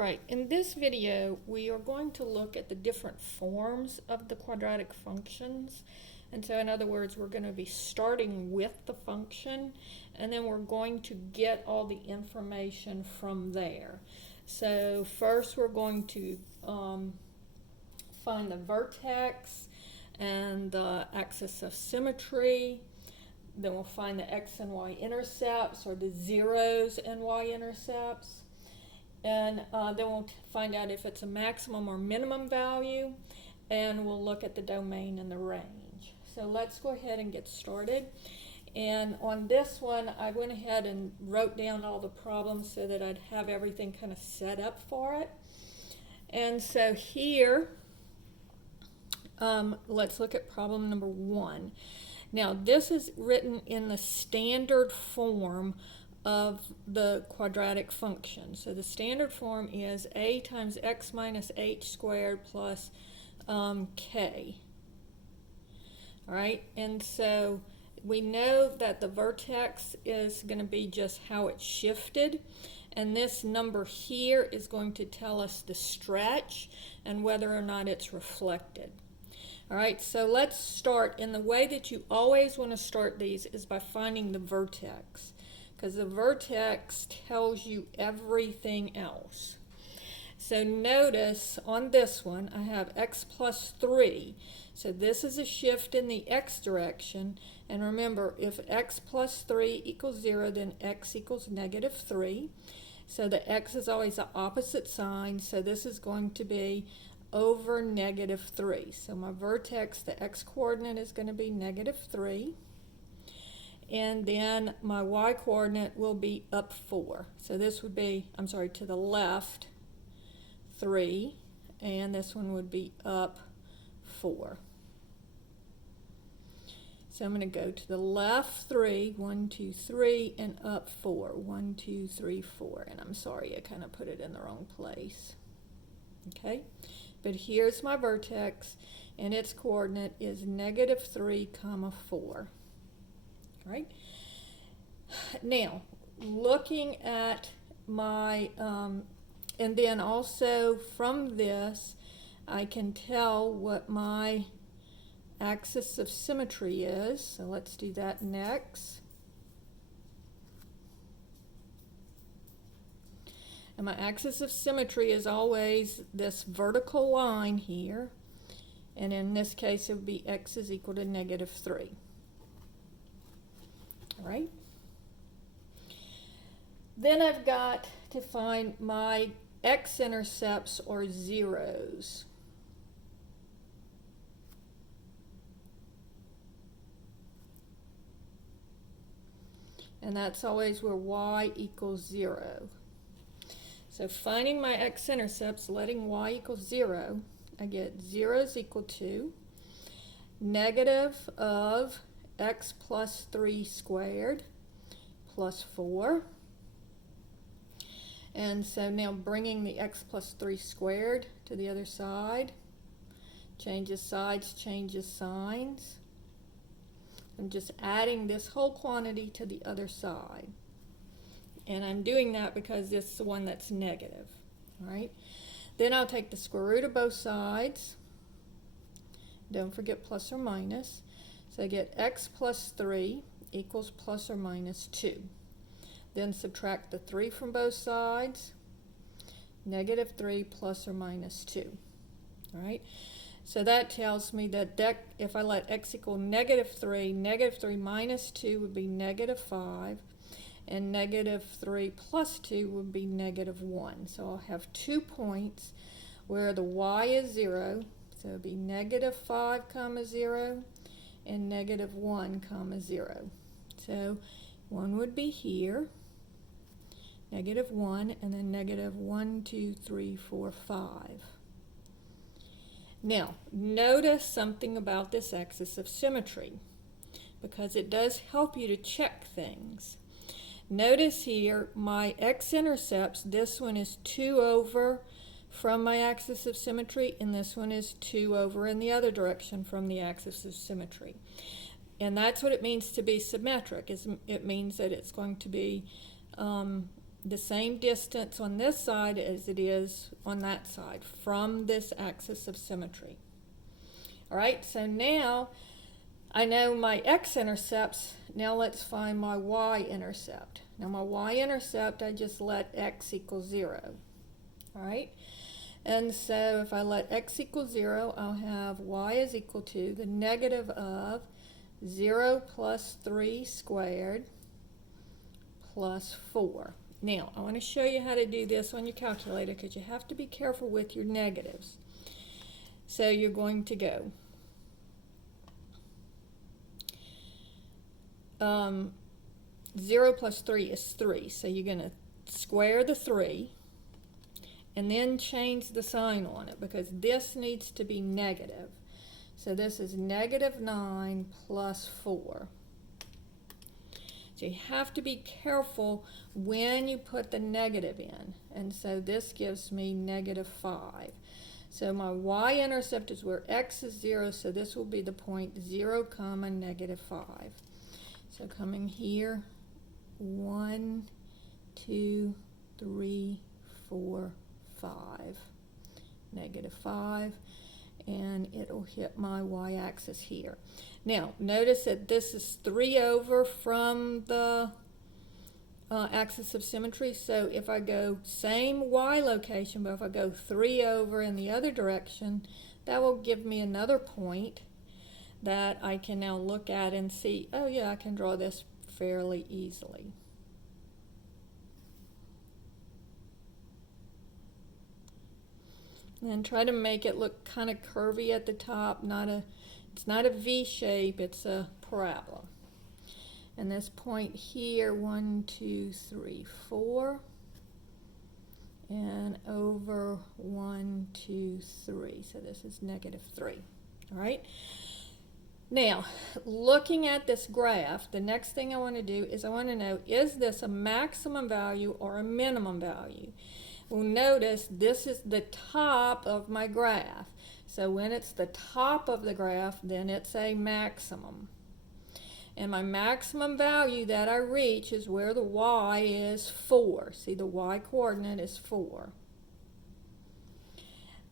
Alright, in this video we are going to look at the different forms of the quadratic functions. And so in other words, we're going to be starting with the function and then we're going to get all the information from there. So first we're going to find the vertex and the axis of symmetry. Then we'll find the x and y intercepts, or the zeros and y-intercepts. And then we'll find out if it's a maximum or minimum value, and we'll look at the domain and the range. So let's go ahead and get started. And on this one, I went ahead and wrote down all the problems so that I'd have everything kind of set up for it. And so here, let's look at problem number 1. Now this is written in the standard form of the quadratic function. So the standard form is a times x minus h squared plus k. Alright, and so we know that the vertex is going to be just how it's shifted, and this number here is going to tell us the stretch and whether or not it's reflected. Alright, so let's start. In the way that you always want to start these is by finding the vertex, because the vertex tells you everything else. So notice on this one I have x plus 3. So this is a shift in the x direction. And remember, if x plus 3 equals 0, then x equals negative 3. So the x is always the opposite sign. So this is going to be over negative 3. So my vertex, the x-coordinate is going to be negative 3. And then my y-coordinate will be up 4. So this would be, to the left, 3. And this one would be up 4. So I'm going to go to the left 3, 1, 2, 3, and up 4, 1, 2, 3, 4. And I'm sorry, I kind of put it in the wrong place. Okay, but here's my vertex, and its coordinate is negative 3, 4. All right. Now, looking at my, and then also from this, I can tell what my axis of symmetry is. So let's do that next. And my axis of symmetry is always this vertical line here. And in this case, it would be x is equal to negative 3. All right. Then I've got to find my x-intercepts, or zeros. And that's always where y equals 0. So finding my x-intercepts, letting y equal 0, I get 0 is equal to negative of x plus 3 squared plus 4. And so now bringing the x plus 3 squared to the other side, changes sides, changes signs. I'm just adding this whole quantity to the other side. And I'm doing that because this is the one that's negative. All right. Then I'll take the square root of both sides. Don't forget plus or minus. So I get x plus 3 equals plus or minus 2. Then subtract the 3 from both sides. Negative 3 plus or minus 2. All right. So that tells me that if I let x equal negative 3 minus 2 would be negative 5. And negative 3 plus 2 would be negative 1. So I'll have 2 points where the y is 0. So it would be negative 5, 0, and negative 1, 0. So one would be here, negative 1, and then negative 1, 2, 3, 4, 5. Now, notice something about this axis of symmetry, because it does help you to check things. Notice here my x-intercepts, this one is 2 over from my axis of symmetry, and this one is 2 over in the other direction from the axis of symmetry. And that's what it means to be symmetric. It means that it's going to be the same distance on this side as it is on that side from this axis of symmetry. All right, so now I know my x-intercepts. Now let's find my y-intercept. Now my y-intercept, I just let x equal 0. All right, and so if I let x equal 0, I'll have y is equal to the negative of 0 plus 3 squared plus 4. Now, I want to show you how to do this on your calculator because you have to be careful with your negatives. So you're going to go 0 plus 3 is 3. So you're going to square the 3 and then change the sign on it because this needs to be negative. So this is negative 9 plus 4. So you have to be careful when you put the negative in. And so this gives me negative 5. So my y-intercept is where x is 0, so this will be the point 0, negative 5. So coming here, 1, 2, 3, 4, 5. Negative 5. And it'll hit my y-axis here. Now, notice that this is 3 over from the axis of symmetry. So if I go same y location, but if I go 3 over in the other direction, that will give me another point that I can now look at and see, oh yeah, I can draw this fairly easily. And try to make it look kind of curvy at the top. It's not a V shape, it's a parabola. And this point here, 1, 2, 3, 4. And over 1, 2, 3. So this is negative 3. All right. Now, looking at this graph, the next thing I want to do is I want to know, is this a maximum value or a minimum value? Well, notice this is the top of my graph. So when it's the top of the graph, then it's a maximum. And my maximum value that I reach is where the y is 4. See, the y coordinate is 4.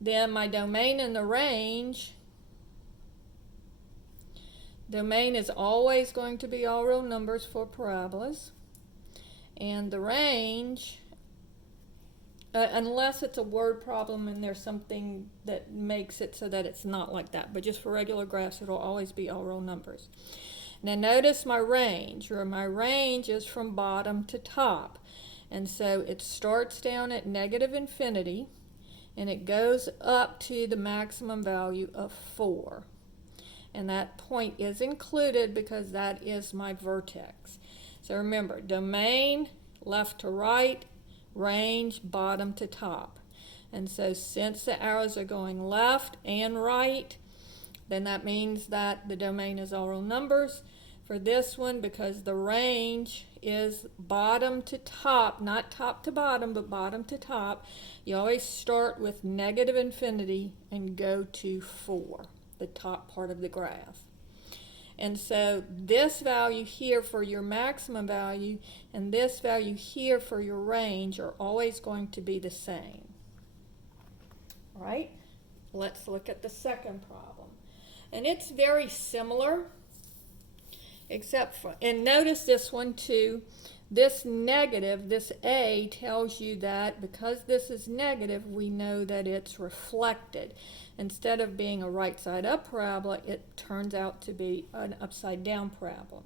Then my domain and the range. Domain is always going to be all real numbers for parabolas. And the range, unless it's a word problem and there's something that makes it so that it's not like that. But just for regular graphs, it'll always be all real numbers. Now notice my range, or my range is from bottom to top. And so it starts down at negative infinity and it goes up to the maximum value of 4. And that point is included because that is my vertex. So remember, domain, left to right, range, bottom to top. And so since the arrows are going left and right, then that means that the domain is all real numbers. For this one, because the range is bottom to top, not top to bottom, but bottom to top, you always start with negative infinity and go to 4, the top part of the graph. And so this value here for your maximum value and this value here for your range are always going to be the same. All right, let's look at the second problem. And it's very similar, except for, and notice this one too, this negative, this A tells you that because this is negative, we know that it's reflected. Instead of being a right side up parabola, it turns out to be an upside down parabola.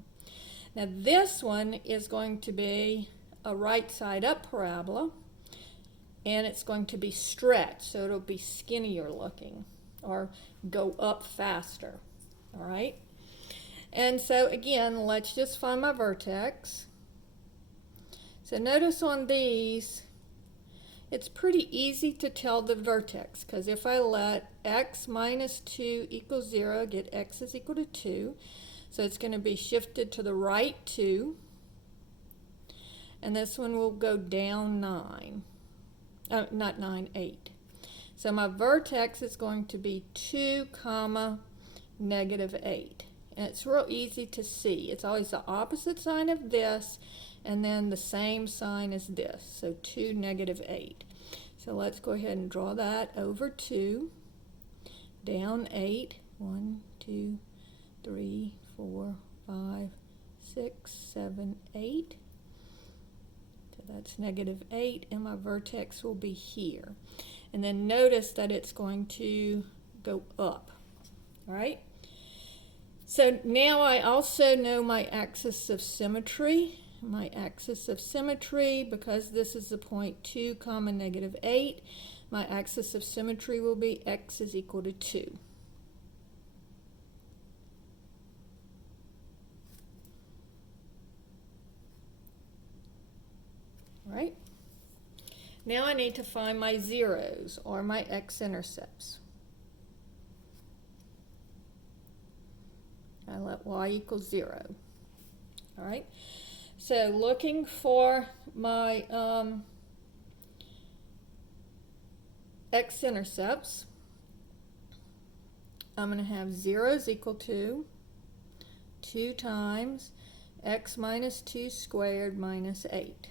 Now this one is going to be a right side up parabola, and it's going to be stretched, so it'll be skinnier looking or go up faster. All right, and so again, let's just find my vertex. So notice on these, it's pretty easy to tell the vertex, because if I let x minus 2 equals 0, get x is equal to 2. So it's going to be shifted to the right 2. And this one will go down 9. Not 9, 8. So my vertex is going to be 2, negative 8. And it's real easy to see. It's always the opposite sign of this, and then the same sign as this, so 2, -8. So let's go ahead and draw that over 2, down 8, 1, 2, 3, 4, 5, 6, 7, 8. So that's -8, and my vertex will be here. And then notice that it's going to go up, all right? So now I also know my axis of symmetry. My axis of symmetry, because this is the point 2, -8, my axis of symmetry will be x is equal to 2. All right? Now I need to find my zeros, or my x-intercepts. I let y equal 0. All right? So looking for my x-intercepts, I'm going to have 0 is equal to 2 times x minus 2 squared minus 8.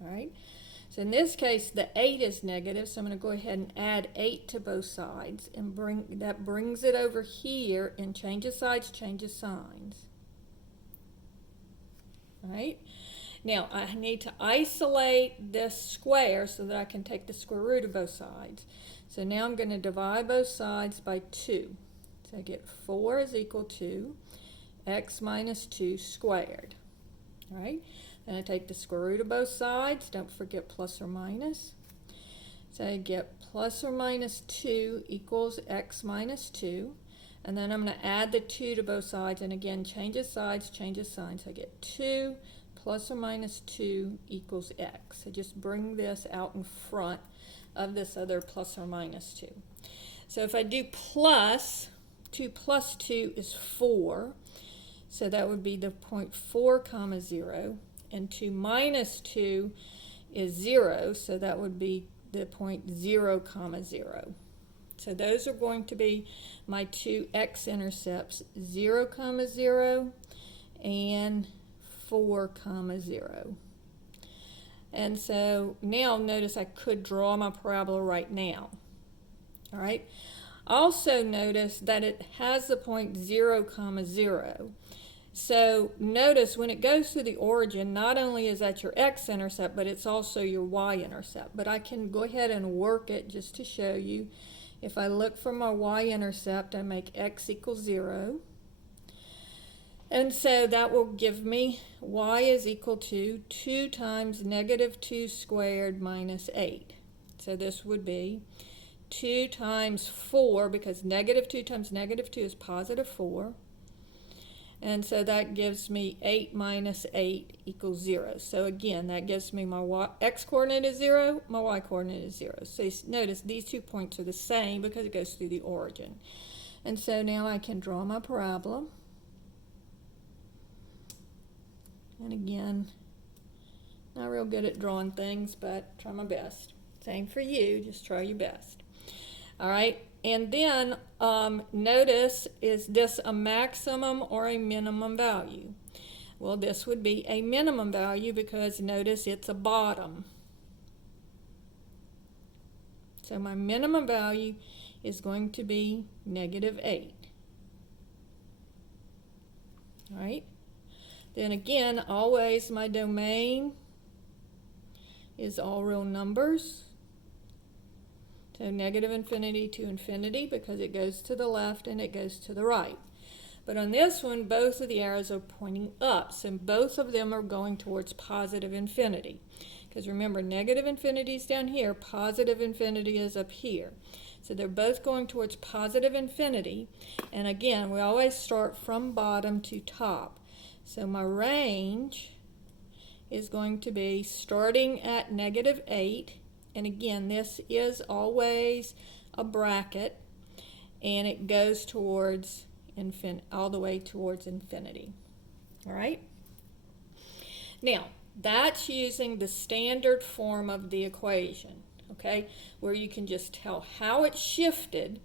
All right? So in this case, the 8 is negative, so I'm going to go ahead and add 8 to both sides, and that brings it over here, and changes sides, changes signs. All right? Now, I need to isolate this square so that I can take the square root of both sides. So now I'm going to divide both sides by 2. So I get 4 is equal to x minus 2 squared. All right? Then I take the square root of both sides. Don't forget plus or minus. So I get plus or minus 2 equals x minus 2. And then I'm going to add the 2 to both sides. And again, changes sides, changes signs. I get 2 plus or minus 2 equals x. So just bring this out in front of this other plus or minus 2. So if I do plus, 2 plus 2 is 4. So that would be the point 4, 0. And 2 minus 2 is 0. So that would be the point 0, 0. So those are going to be my two x-intercepts, 0, 0, and 4, 0. And so now notice I could draw my parabola right now. All right. Also notice that it has the point 0, 0. So notice when it goes through the origin, not only is that your x-intercept, but it's also your y-intercept. But I can go ahead and work it just to show you. If I look for my y-intercept, I make x equals 0. And so that will give me y is equal to 2 times -2 squared minus 8. So this would be 2 times 4, because -2 times -2 is positive 4. And so that gives me 8 minus 8 equals 0. So again, that gives me my x-coordinate is 0, my y-coordinate is 0. So notice these 2 points are the same because it goes through the origin. And so now I can draw my parabola. And again, not real good at drawing things, but try my best. Same for you, just try your best. All right, and then notice, is this a maximum or a minimum value? Well, this would be a minimum value because notice it's a bottom. So my minimum value is going to be -8. All right. Then again, always my domain is all real numbers. So -infinity to infinity because it goes to the left and it goes to the right. But on this one, both of the arrows are pointing up, so both of them are going towards positive infinity. Because remember, negative infinity is down here, positive infinity is up here. So they're both going towards positive infinity. And again, we always start from bottom to top. So my range is going to be starting at -8. And again, this is always a bracket. And it goes towards all the way towards infinity. All right? Now, that's using the standard form of the equation, okay, where you can just tell how it shifted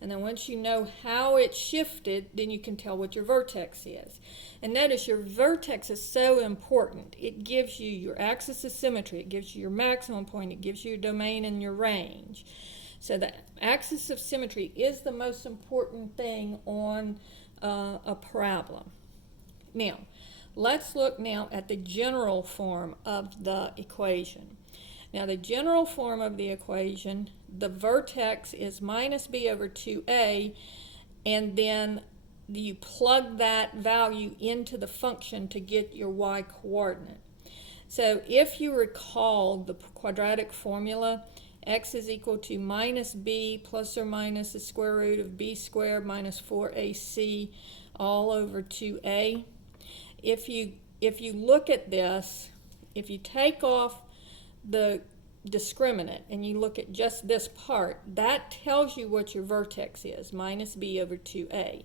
And then once you know how it shifted, then you can tell what your vertex is. And notice your vertex is so important. It gives you your axis of symmetry, it gives you your maximum point, it gives you your domain and your range. So the axis of symmetry is the most important thing on a problem. Now, let's look now at the general form of the equation. Now, the general form of the equation, the vertex is minus b over 2a, and then you plug that value into the function to get your y coordinate. So if you recall the quadratic formula, x is equal to minus b plus or minus the square root of b squared minus 4ac all over 2a. If you look at this, if you take off the discriminant and you look at just this part, that tells you what your vertex is, minus b over 2a.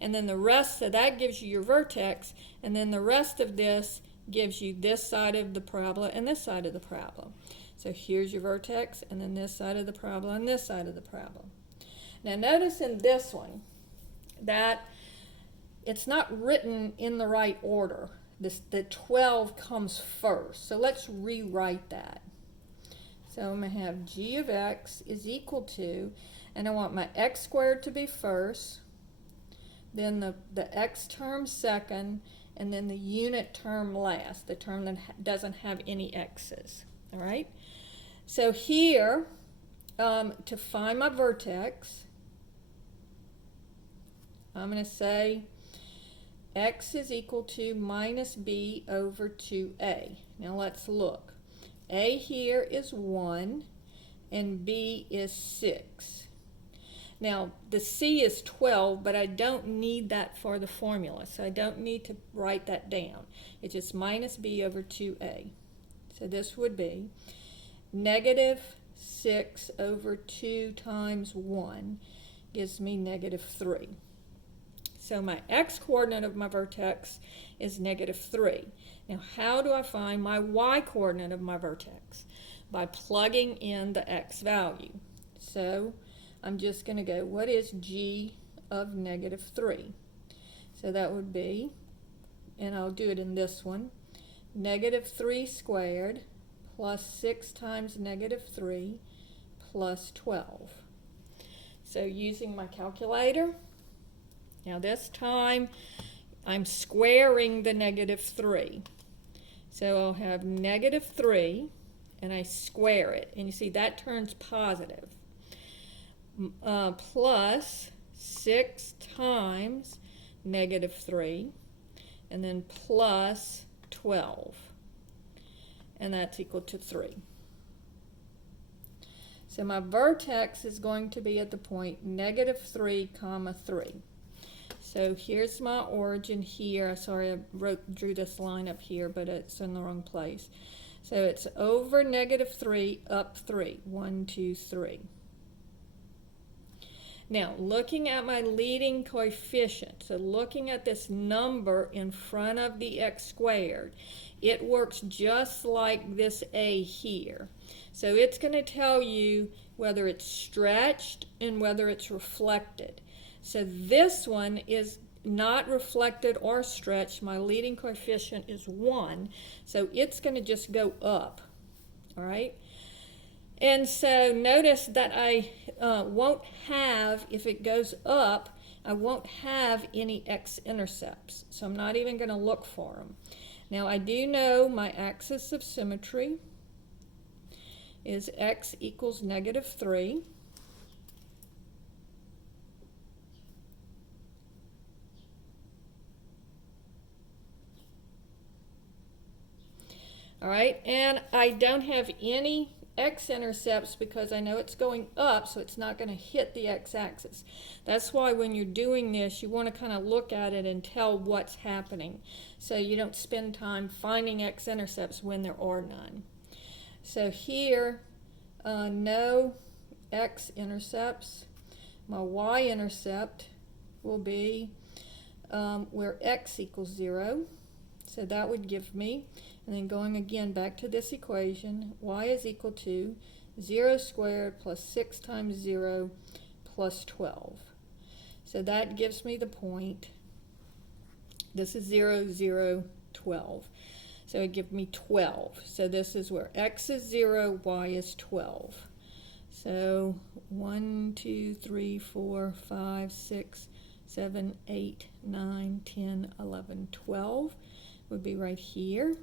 And then the rest, so that gives you your vertex, and then the rest of this gives you this side of the parabola and this side of the parabola. So here's your vertex, and then this side of the parabola and this side of the parabola. Now notice in this one that it's not written in the right order. The 12 comes first. So let's rewrite that. So I'm going to have g of x is equal to, and I want my x squared to be first, then the x term second, and then the unit term last, the term that doesn't have any x's. All right? So here, to find my vertex, I'm going to say x is equal to minus b over 2a. Now let's look. A here is 1 and b is 6. Now the c is 12, but I don't need that for the formula, so I don't need to write that down. It's just minus b over 2a. So this would be negative 6 over 2 times 1 gives me negative 3. So my x-coordinate of my vertex is negative 3. Now how do I find my y-coordinate of my vertex? By plugging in the x value. So I'm just going to go, what is g of negative 3? So that would be, and I'll do it in this one, negative 3 squared plus 6 times negative 3 plus 12. So using my calculator, now this time I'm squaring the negative 3. So I'll have negative 3 and I square it. And you see that turns positive. Plus 6 times negative 3 and then plus 12. And that's equal to 3. So my vertex is going to be at the point negative 3 comma 3. So here's my origin here. Sorry, I drew this line up here, but it's in the wrong place. So it's over negative 3 up 3. 1, 2, 3. Now, looking at my leading coefficient, so looking at this number in front of the x squared, it works just like this a here. So it's going to tell you whether it's stretched and whether it's reflected. So this one is not reflected or stretched. My leading coefficient is 1, so it's going to just go up. All right? And so notice that I won't have, if it goes up, I won't have any x-intercepts. So I'm not even going to look for them. Now I do know my axis of symmetry is x equals negative 3. All right, and I don't have any x-intercepts because I know it's going up, so it's not going to hit the x-axis. That's why when you're doing this, you want to kind of look at it and tell what's happening, so you don't spend time finding x-intercepts when there are none. So here, no x-intercepts. My y-intercept will be where x equals 0. So that would give me, and then going again back to this equation, y is equal to 0 squared plus 6 times 0 plus 12. So that gives me the point. This is 0, 0, 12. So it gives me 12. So this is where x is 0, y is 12. So 1, 2, 3, 4, 5, 6, 7, 8, 9, 10, 11, 12 would be right here.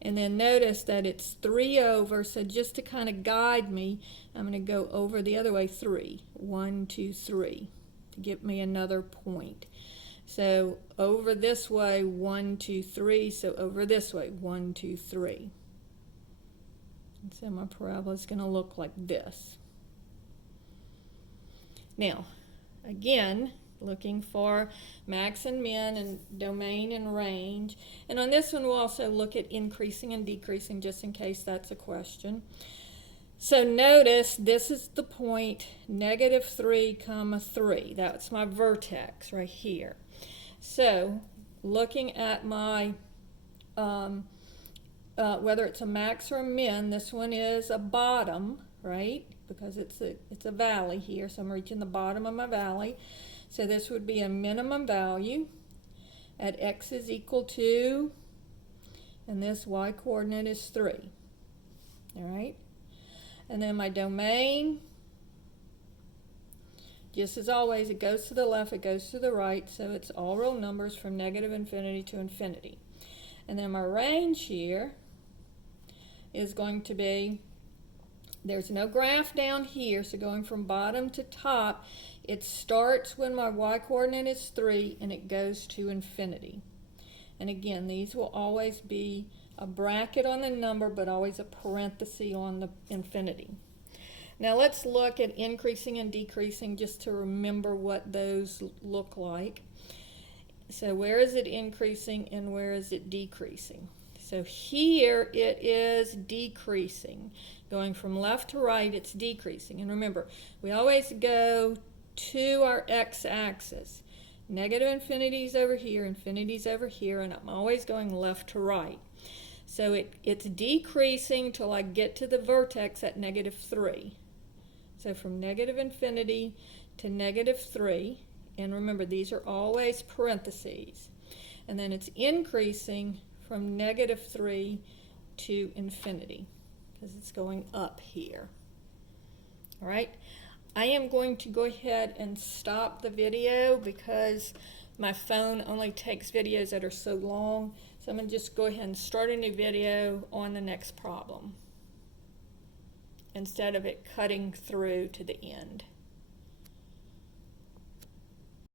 And then notice that it's 3 over, so just to kind of guide me, I'm going to go over the other way 3. 1, 2, 3 to give me another point. So over this way 1, 2, 3, so over this way 1, 2, 3. And so my parabola is going to look like this. Now, again, looking for max and min and domain and range. And on this one we'll also look at increasing and decreasing just in case that's a question. So notice this is the point -3, 3. That's my vertex right here. So looking at my whether it's a max or a min, this one is a bottom, right? Because it's a valley here, so I'm reaching the bottom of my valley. So this would be a minimum value at x is equal to, and this y coordinate is 3. All right? And then my domain, just as always, it goes to the left, it goes to the right, so it's all real numbers from -infinity to infinity. And then my range here is going to be, there's no graph down here, so going from bottom to top, it starts when my y coordinate is 3 and it goes to infinity. And again, these will always be a bracket on the number, but always a parenthesis on the infinity. Now let's look at increasing and decreasing just to remember what those look like. So where is it increasing and where is it decreasing? So here it is decreasing. Going from left to right, it's decreasing. And remember, we always go to our x-axis. -infinity is over here, infinity is over here, and I'm always going left to right. So it's decreasing till I get to the vertex at -3. So from -infinity to -3, and remember these are always parentheses. And then it's increasing from -3 to infinity because it's going up here. All right, I am going to go ahead and stop the video because my phone only takes videos that are so long. So I'm going to just go ahead and start a new video on the next problem instead of it cutting through to the end.